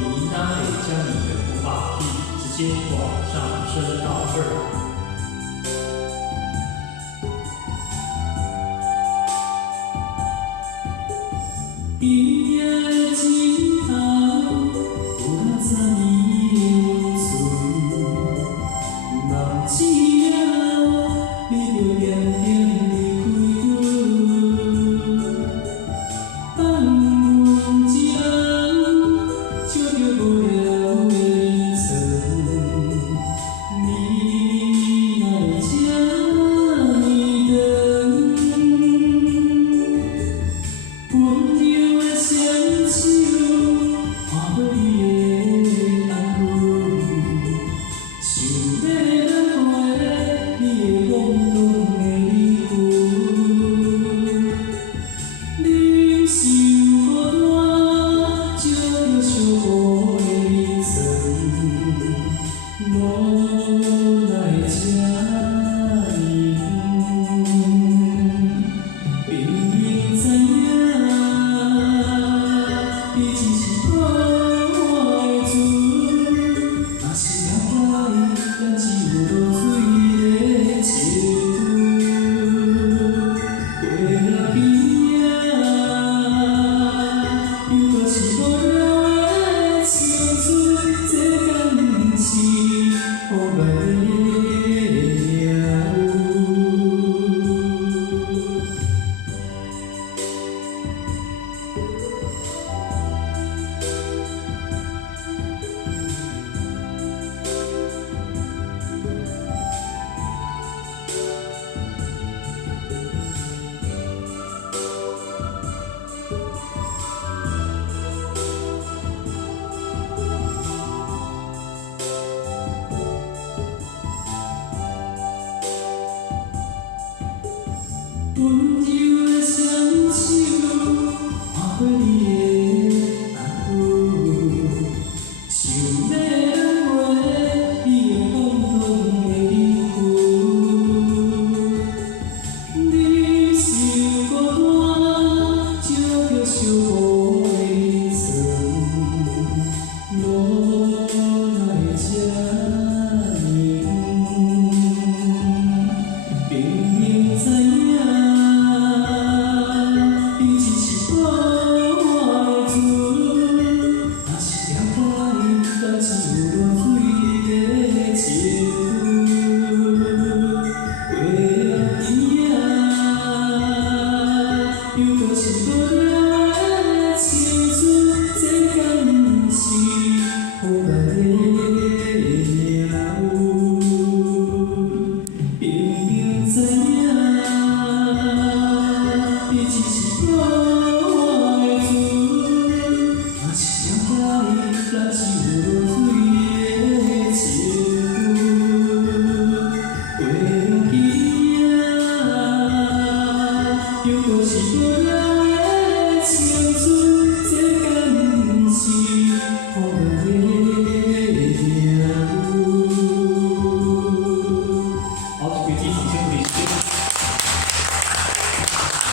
你应该可以将你的头发可以直接往上升到2。伊命的尽头，有10年的温存，梦醒了，你就点点离开阮，放阮一人，照着无聊的人生，你爱这呢长。温柔的双手，看过你的红润，想要挽回你的懵懂的离魂。忍受孤单，照着寂寞的人生，无奈这呢远，明明知影。伊只是抱我的船，若是了解伊，也只有落水的情分。过了边仔，又搁是无聊的青春，这敢是后来的了。温柔的双手，看过你的红润，想要挽回你的懵懂的灵魂。忍受孤单，照着寂寞。